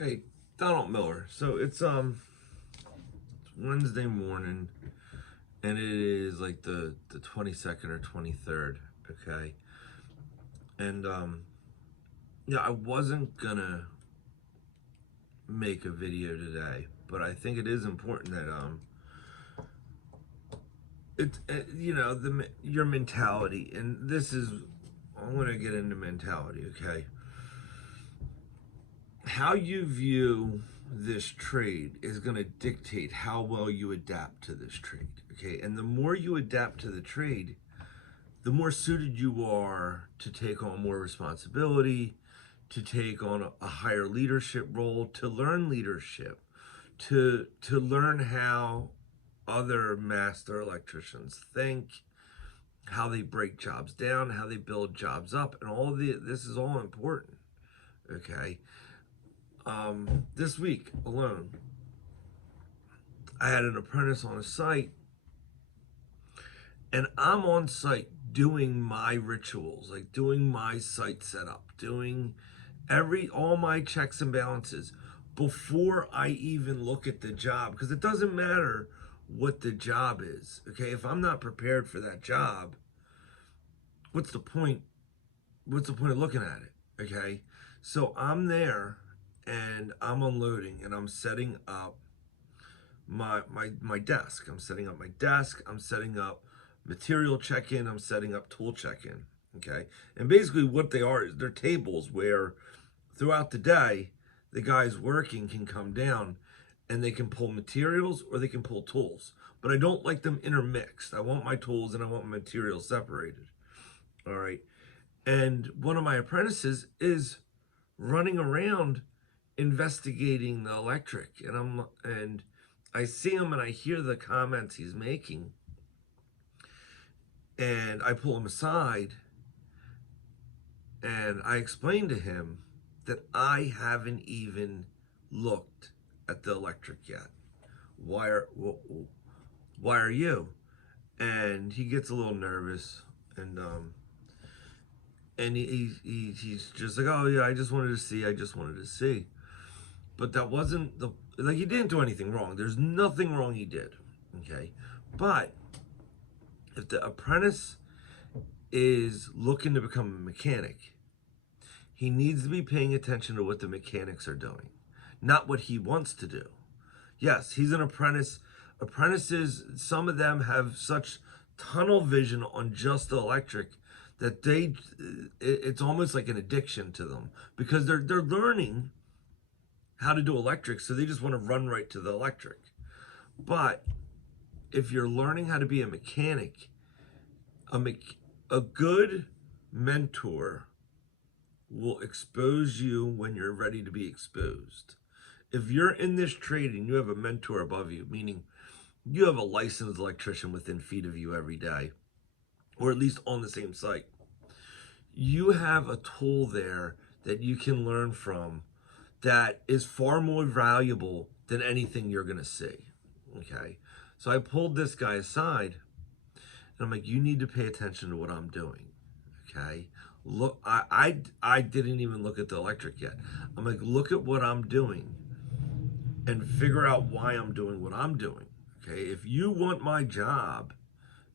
Hey, Donald Miller. So it's Wednesday morning, and it is like the 22nd or 23rd. Okay, and yeah, I wasn't gonna make a video today, but I think it is important that it's your mentality, and this is I'm gonna get into mentality. Okay, how you view this trade is going to dictate how well you adapt to this trade. Okay, and the more you adapt to the trade, the more suited you are to take on more responsibility, to take on a higher leadership role, to learn leadership, to learn how other master electricians think, how they break jobs down, how they build jobs up, and all of this is all important. Okay, this week alone, I had an apprentice on a site, and I'm on site doing my rituals, like doing my site setup, doing all my checks and balances before I even look at the job, because it doesn't matter what the job is. Okay, if I'm not prepared for that job, what's the point? What's the point of looking at it? Okay, so I'm there and I'm unloading and I'm setting up my desk. I'm setting up my desk. I'm setting up material check-in. I'm setting up tool check-in. Okay, and basically what they are is they're tables where throughout the day the guys working can come down and they can pull materials or they can pull tools. But I don't like them intermixed. I want my tools and I want my materials separated. All right. And one of my apprentices is running around investigating the electric, and I see him and I hear the comments he's making, and I pull him aside and I explain to him that I haven't even looked at the electric yet. Why are you? And he gets a little nervous, and he's just like, oh yeah, I just wanted to see. I just wanted to see. But that wasn't the like he didn't do anything wrong. There's nothing wrong he did. Okay, but if the apprentice is looking to become a mechanic, he needs to be paying attention to what the mechanics are doing, not what he wants to do. Yes, he's an apprentice. Apprentices, some of them have such tunnel vision on just the electric that it's almost like an addiction to them, because they're learning how to do electric, so they just want to run right to the electric. But if you're learning how to be a mechanic, a, a good mentor will expose you when you're ready to be exposed. If you're in this trade and you have a mentor above you, meaning you have a licensed electrician within feet of you every day, or at least on the same site, you have a tool there that you can learn from that is far more valuable than anything you're going to see. Okay. So I pulled this guy aside and I'm like, you need to pay attention to what I'm doing. Okay. Look, I didn't even look at the electric yet. I'm like, look at what I'm doing and figure out why I'm doing what I'm doing. Okay. If you want my job,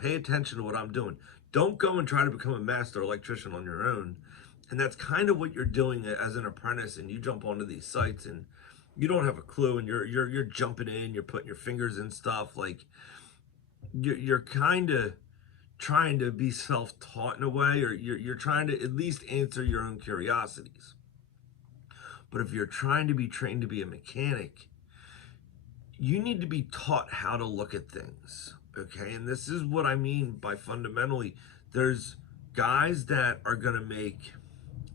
pay attention to what I'm doing. Don't go and try to become a master electrician on your own. And that's kind of what you're doing as an apprentice, and you jump onto these sites and you don't have a clue, and you're jumping in, you're putting your fingers in stuff, like you're kind of trying to be self-taught in a way, or you're trying to at least answer your own curiosities. But if you're trying to be trained to be a mechanic, you need to be taught how to look at things. Okay, and this is what I mean by fundamentally, there's guys that are going to make,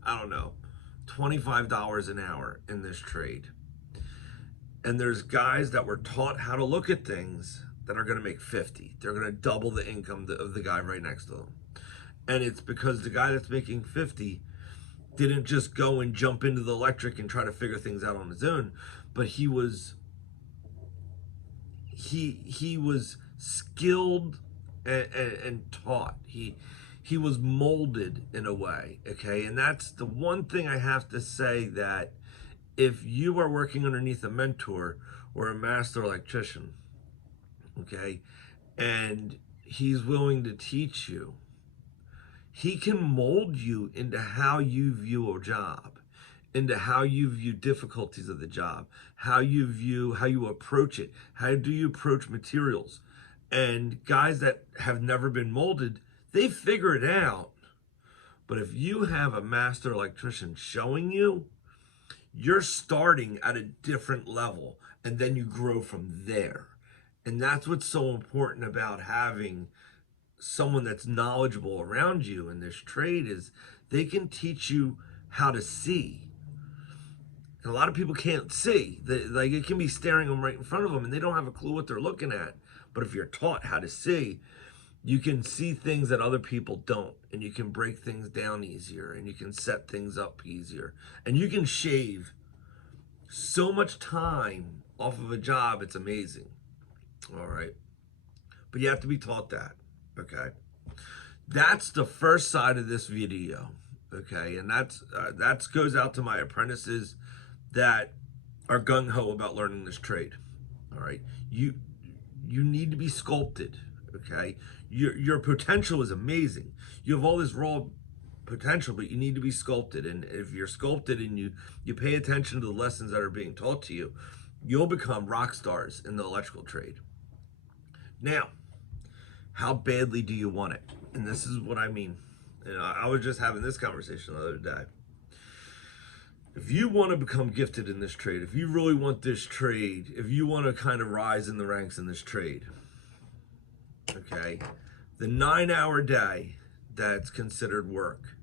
I don't know, $25 an hour in this trade. And there's guys that were taught how to look at things that are going to make 50. They're going to double the income of the guy right next to them. And it's because the guy that's making 50 didn't just go and jump into the electric and try to figure things out on his own, but he was skilled and taught. He was molded in a way. Okay, and that's the one thing I have to say that if you are working underneath a mentor or a master electrician, okay, and he's willing to teach you, he can mold you into how you view a job, into how you view difficulties of the job, how you approach it, how do you approach materials. And guys that have never been molded, they figure it out. But if you have a master electrician showing you, you're starting at a different level and then you grow from there. And that's what's so important about having someone that's knowledgeable around you in this trade, is they can teach you how to see. And a lot of people can't see. Like, it can be staring them right in front of them and they don't have a clue what they're looking at. But if you're taught how to see, you can see things that other people don't, and you can break things down easier, and you can set things up easier, and you can shave so much time off of a job. It's amazing. All right. But you have to be taught that. Okay. That's the first side of this video. Okay. And that goes out to my apprentices that are gung-ho about learning this trade. All right. You need to be sculpted. Okay. Your potential is amazing. You have all this raw potential, but you need to be sculpted. And if you're sculpted and you pay attention to the lessons that are being taught to you, you'll become rock stars in the electrical trade. Now, how badly do you want it? And this is what I mean. And I was just having this conversation the other day. If you want to become gifted in this trade, if you really want this trade, if you want to kind of rise in the ranks in this trade, okay, the 9-hour day that's considered work,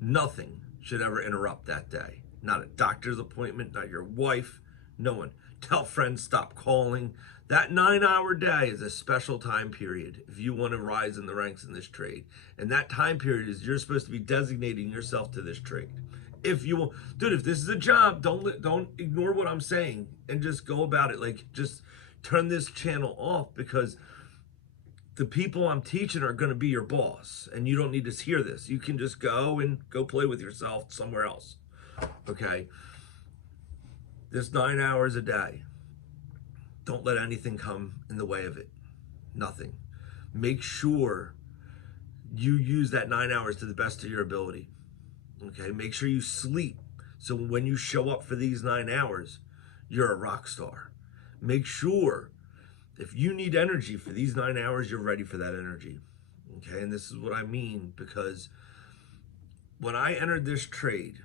nothing should ever interrupt that day. Not a doctor's appointment, not your wife, no one. Tell friends, stop calling. That 9-hour day is a special time period if you want to rise in the ranks in this trade. And that time period is you're supposed to be designating yourself to this trade. If you want, dude, if this is a job, don't ignore what I'm saying and just go about it. Like, just turn this channel off, because the people I'm teaching are going to be your boss, and you don't need to hear this. You can just go play with yourself somewhere else. Okay. This 9 hours a day, don't let anything come in the way of it. Nothing. Make sure you use that 9 hours to the best of your ability. Okay. Make sure you sleep, so when you show up for these 9 hours, you're a rock star. Make sure, if you need energy for these 9 hours, you're ready for that energy. Okay. And this is what I mean, because when I entered this trade,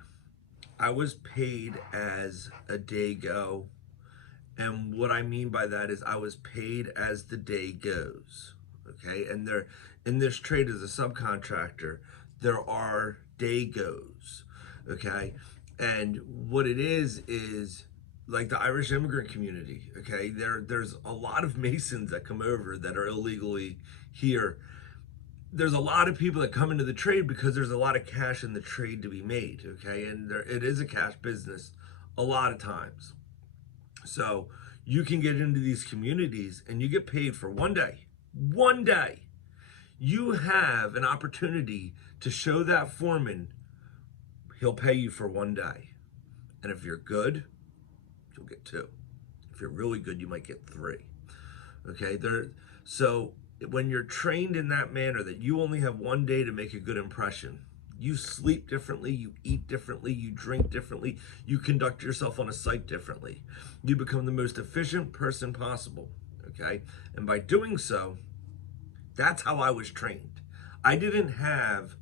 I was paid as a day go. And what I mean by that is I was paid as the day goes. Okay. And there, in this trade as a subcontractor, there are day goes. Okay. And what it is like the Irish immigrant community. Okay. There's a lot of Masons that come over that are illegally here. There's a lot of people that come into the trade because there's a lot of cash in the trade to be made. Okay. And it is a cash business a lot of times. So you can get into these communities and you get paid for one day. One day. You have an opportunity to show that foreman, he'll pay you for one day. And if you're good, you'll get 2. If you're really good, you might get 3. Okay. So when you're trained in that manner, that you only have one day to make a good impression, you sleep differently, you eat differently, you drink differently, you conduct yourself on a site differently. You become the most efficient person possible, okay? And by doing so, that's how I was trained. I didn't have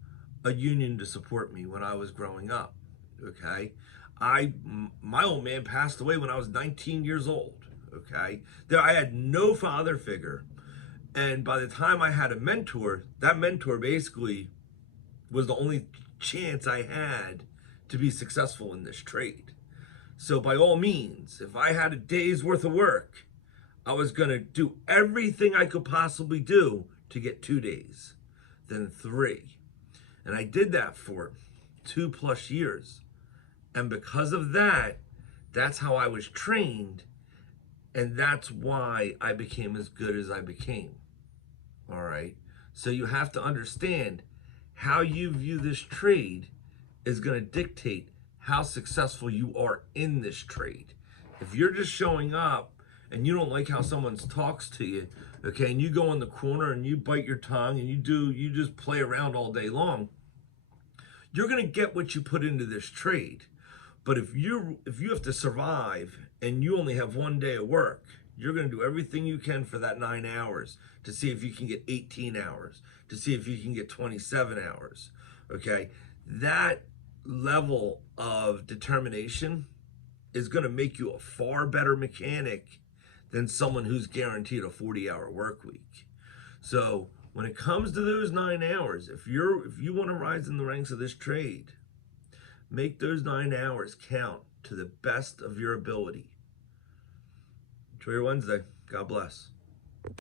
a union to support me when I was growing up, okay? My old man passed away when I was 19 years old, okay? I had no father figure. And by the time I had a mentor, that mentor basically was the only chance I had to be successful in this trade. So by all means, if I had a day's worth of work, I was going to do everything I could possibly do to get 2 days, then 3. And I did that for 2+ years. And because of that, that's how I was trained. And that's why I became as good as I became. All right. So you have to understand how you view this trade is going to dictate how successful you are in this trade. If you're just showing up and you don't like how someone talks to you, okay, and you go in the corner and you bite your tongue and you just play around all day long, you're going to get what you put into this trade. But if you have to survive and you only have one day of work, you're going to do everything you can for that 9 hours to see if you can get 18 hours, to see if you can get 27 hours. Okay? That level of determination is going to make you a far better mechanic than someone who's guaranteed a 40-hour work week. So when it comes to those 9 hours, if you want to rise in the ranks of this trade, make those 9 hours count to the best of your ability. Enjoy your Wednesday. God bless.